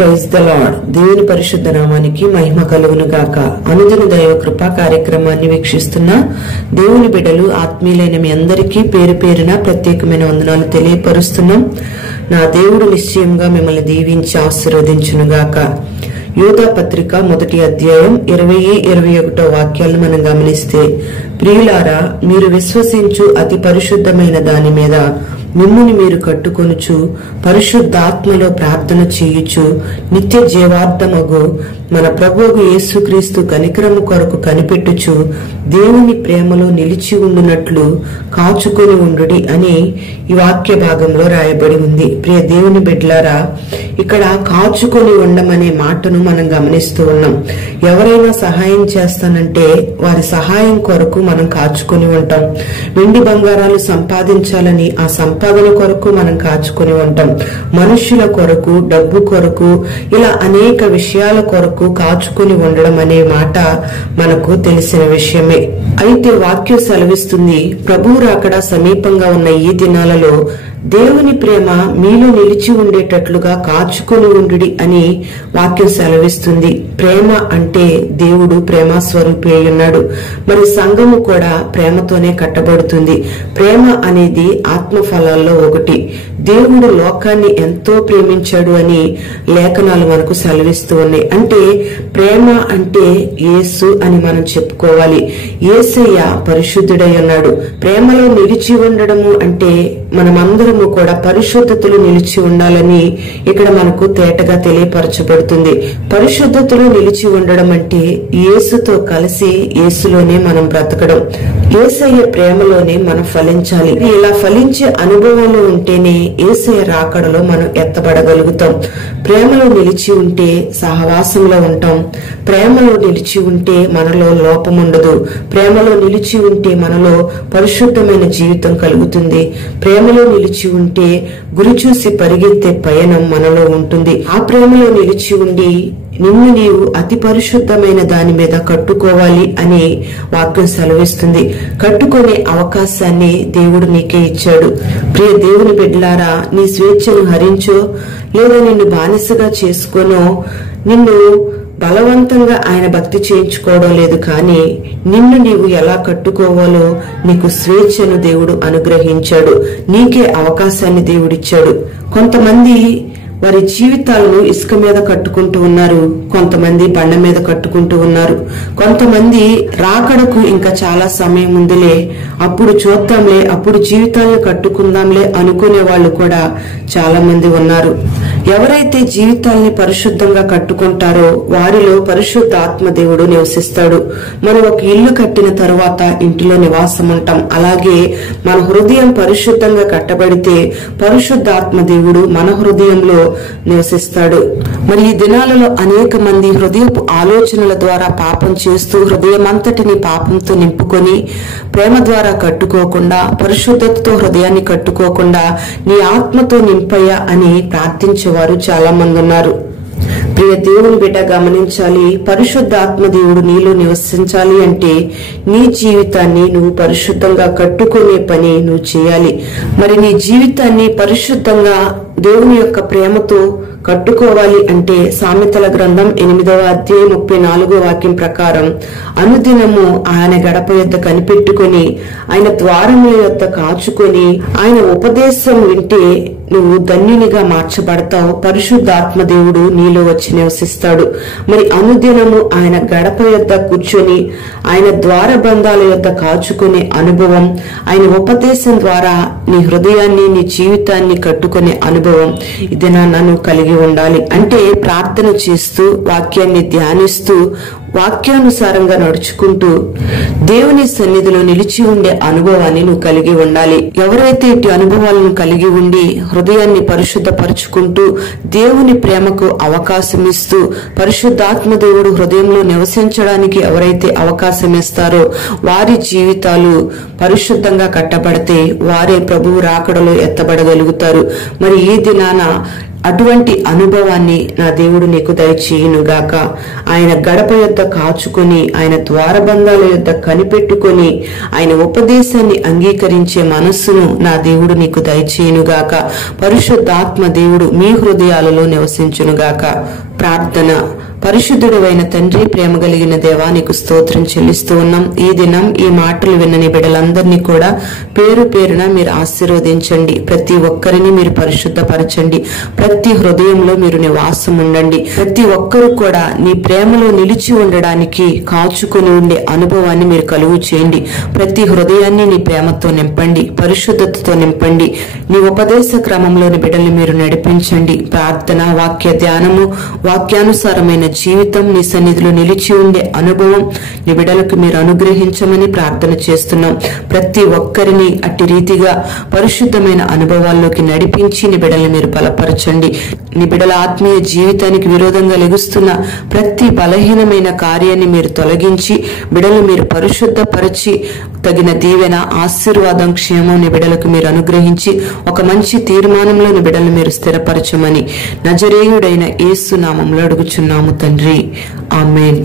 Praise the lord. దేవుని పరిశుద్ధ నామానికి మహిమ కలుగును గాక. అనుదిన దైవ కృపా కార్యక్రమాన్ని వీక్షిస్తున్న దేవుని బిడ్డలు ఆత్మీయులైన మీ అందరికీ పేరు పేరున ప్రత్యేకమైన వందనాలు తెలియపరుస్తున్నాం. నా దేవుడు నిశ్చయంగా మిమ్మల్ని దీవించి ఆశీర్వదించును గాక. యూదా పత్రిక 1వ అధ్యాయం 20-21 వాక్యాలను మనం గమనిస్తే, ప్రియులారా, మీరు విశ్వసించు అతి పరిశుద్ధమైన దాని మీద మిమ్ముని మీరు కట్టుకొనుచు పరిశుద్ధాత్మలో ప్రార్థన చేయుచు నిత్య జీవార్థమగు మన ప్రభువు యేసుక్రీస్తు కనికరము కొరకు కనిపెట్టుచు దేవుని ప్రేమలో నిలిచి ఉండునట్లు కాచుకొని ఉండుడి అని ఈ వాక్య భాగంలో రాయబడి ఉంది. ప్రియ దేవుని బిడ్డలారా, ఇక్కడ కాచుకొని ఉండమనే మాటను మనం గమనిస్తూ ఉన్నాం. ఎవరైనా సహాయం చేస్తానంటే వారి సహాయం కొరకు మనం కాచుకొని ఉంటాం. వెండి బంగారాలు సంపాదించాలని ఆ సంపాదన కొరకు మనం కాచుకొని ఉంటాం. మనుష్యుల కొరకు, డబ్బు కొరకు, ఇలా అనేక విషయాల కొరకు కాచుకొని ఉండడం అనే మాట మనకు తెలిసిన విషయమే. అయితే వాక్యం సెలవిస్తుంది, ప్రభువు రాకడ సమీపంగా ఉన్న ఈ దినాలలో దేవుని ప్రేమ మీలో నిలిచి ఉండేటట్లుగా కాచుకొని ఉండుడి అని వాక్యం సెలవిస్తుంది. ప్రేమ అంటే దేవుడు ప్రేమ స్వరూపి అయి ఉన్నాడు. మరి సంఘము కూడా ప్రేమతోనే కట్టబడుతుంది. ప్రేమ అనేది ఆత్మ ఫలాల్లో ఒకటి. దేవుడు లోకాన్ని ఎంతో ప్రేమించాడు అని లేఖనాలు మనకు సెలవిస్తూ ఉన్నాయి. అంటే ప్రేమ అంటే యేసు అని మనం చెప్పుకోవాలి. యేసయ్య పరిశుద్ధుడై ఉన్నాడు. ప్రేమలో నిలిచి ఉండడము అంటే మనమందరము కూడా పరిశుద్ధతలో నిలిచి ఉండాలని ఇక్కడ మనకు తేటగా తెలియపరచబడుతుంది. పరిశుద్ధతలో నిలిచి ఉండడం అంటే యేసుతో కలిసి యేసులోనే మనం బ్రతకడం. యేసయ్య ప్రేమలోనే మనం ఫలించాలి. ఇలా ఫలించే అనుభవంలో ఉంటేనే యేసయ్య రాకడలో మనం ఎత్తబడగలుగుతాం. ప్రేమలో నిలిచి ఉంటే సహవాసంలో ఉంటాం. ప్రేమలో నిలిచి ఉంటే మనలో లోపం ఉండదు. ప్రేమలో నిలిచి ఉంటే మనలో పరిశుద్ధమైన జీవితం కలుగుతుంది. ప్రేమలో నిలిచి ఉంటే గురి చూసి పరిగెత్తే పయనం మనలో ఉంటుంది. ఆ ప్రేమలో నిలిచి ఉండి నిన్ను నీవు అతి పరిశుద్ధమైన దాని మీద కట్టుకోవాలి అని వాక్యం సెలవిస్తుంది. కట్టుకునే అవకాశాన్ని దేవుడు నీకే ఇచ్చాడు. ప్రియ దేవుని బిడ్డలారా, నీ స్వేచ్ఛను హరించో లేదా నిన్ను బానిసగా చేసుకోనో, నిన్ను బలవంతంగా ఆయన భక్తి చేయించుకోవడం లేదు. కానీ నిన్ను నీవు ఎలా కట్టుకోవాలో నీకు స్వేచ్ఛను దేవుడు అనుగ్రహించాడు. నీకే అవకాశాన్ని దేవుడిచ్చాడు. కొంతమంది వారి జీవితాలను ఇసుక మీద కట్టుకుంటూ ఉన్నారు. కొంతమంది బండ మీద కట్టుకుంటూ ఉన్నారు. కొంతమంది రాకడకు ఇంకా చాలా సమయం ఉందిలే, అప్పుడు చూద్దాంలే, అప్పుడు జీవితాలను కట్టుకుందాంలే అనుకునే వాళ్ళు కూడా చాలా మంది ఉన్నారు. ఎవరైతే జీవితాల్ని పరిశుద్ధంగా కట్టుకుంటారో వారిలో పరిశుద్ధ ఆత్మ దేవుడు నివసిస్తాడు. మనం ఒక ఇల్లు కట్టిన తరువాత ఇంటిలో నివాసం ఉంటాం. అలాగే మన హృదయం పరిశుద్ధంగా కట్టబడితే పరిశుద్ధ ఆత్మ దేవుడు మన హృదయంలో నివసిస్తాడు. మరి ఈ దినాలలో అనేక మంది హృదయపు ఆలోచనల ద్వారా పాపం చేస్తూ హృదయమంతటిని పాపంతో నింపుకొని ప్రేమ ద్వారా కట్టుకోకుండా, పరిశుద్ధతతో హృదయాన్ని కట్టుకోకుండా నీ ఆత్మతో నింపయ్యా అని ప్రార్థించేవారు చాలా మంది ఉన్నారు. ప్రియ దేవుని బిడ్డ గమనించాలి, పరిశుద్ధ ఆత్మ దేవుడు నీలో నివసించాలి అంటే నీ జీవితాన్ని నువ్వు పరిశుద్ధంగా కట్టుకునే పని నువ్వు చేయాలి. మరి నీ జీవితాన్ని పరిశుద్ధంగా దేవుని యొక్క ప్రేమతో కట్టుకోవాలి అంటే సామెతల గ్రంథం 8వ అధ్యాయం 34వ వాక్యం ప్రకారం అనుదినము ఆయన గడప యొద్ద కనిపెట్టుకొని ఆయన ద్వారముల యొద్ద కాచుకొని ఆయన ఉపదేశం వింటే నువ్వు ధన్యునిగా మార్చబడతావు. పరిశుద్ధాత్మ దేవుడు నీలో వచ్చి నివసిస్తాడు. మరి అనుదినము ఆయన గడప యొద్ద కూర్చొని ఆయన ద్వార బంధాల యొద్ద కాచుకునే అనుభవం, ఆయన ఉపదేశం ద్వారా నీ హృదయాన్ని, నీ జీవితాన్ని కట్టుకునే అనుభవం ఇది నన్ను కలిగి ఉండాలి. అంటే ప్రార్థన చేస్తూ, వాక్యాన్ని ధ్యానిస్తూ, వాక్యానుసారంగా నడుచుకుంటూ దేవుని సన్నిధిలో నిలిచి ఉండే అనుభవాన్ని నువ్వు కలిగి ఉండాలి. ఎవరైతే ఇటు అనుభవాలను కలిగి ఉండి హృదయాన్ని పరిశుద్ధపరుచుకుంటూ దేవుని ప్రేమకు అవకాశం ఇస్తూ పరిశుద్ధాత్మ దేవుడు హృదయంలో నివసించడానికి ఎవరైతే అవకాశం ఇస్తారో వారి జీవితాలు పరిశుద్ధంగా కట్టబడితే వారే ప్రభువు రాకడలో ఎత్తబడగలుగుతారు. మరి ఈ దినాన అటువంటి అనుభవాన్ని నా దేవుడు నీకు దయచేయునుగాక. ఆయన గడప యొద్ద కాచుకొని, ఆయన ద్వారబంధాల యొద్ద కనిపెట్టుకొని, ఆయన ఉపదేశాన్ని అంగీకరించే మనస్సును నా దేవుడు నీకు దయచేయునుగాక. పరిశుద్ధాత్మ దేవుడు మీ హృదయాలలో నివసించునుగాక. ప్రార్థన. పరిశుద్ధుడైన తండ్రి, ప్రేమ కలిగిన దేవా, నీకు స్తోత్రం చెల్లిస్తూ ఉన్నాం. ఈ దినం ఈ మాటలు విన్నని బిడ్డలందరినీ కూడా పేరు పేరున మీరు ఆశీర్వదించండి. ప్రతి ఒక్కరిని మీరు పరిశుద్ధపరచండి. ప్రతి హృదయంలో మీరు నివాసం ఉండండి. ప్రతి ఒక్కరు కూడా నీ ప్రేమలో నిలిచి ఉండడానికి కాచుకొని ఉండే అనుభవాన్ని మీరు కలుగు చేయండి. ప్రతి హృదయాన్ని నీ ప్రేమతో నింపండి, పరిశుద్ధతతో నింపండి. నీ ఉపదేశ క్రమంలోని బిడ్డల్ని మీరు నడిపించండి. ప్రార్థన, వాక్య ధ్యానము, వాక్యానుసారమైన జీవితం, నీ సన్నిధిలో నిలిచి ఉండే అనుభవం నీ బిడ్డలకు మీరు అనుగ్రహించమని ప్రార్థన చేస్తున్నాం. ప్రతి ఒక్కరిని అట్టి రీతిగా పరిశుద్ధమైన అనుభవాల్లోకి నడిపించి నీ బిడ్డల్ని మీరు బలపరచండి. నీ బిడ్డల ఆత్మీయ జీవితానికి విరోధంగా లెగుస్తున్న ప్రతి బలహీనమైన కార్యాన్ని మీరు తొలగించి బిడ్డలు మీరు పరిశుద్ధపరిచి తగిన దీవెన, ఆశీర్వాదం, క్షేమం నీ బిడ్డలకు మీరు అనుగ్రహించి ఒక మంచి తీర్మానంలో నీ బిడ్డలు మీరు స్థిరపరచమని నజరేయుడైన యేసు నామములో అడుగుచున్నాము తండ్రి. ఆమేన్.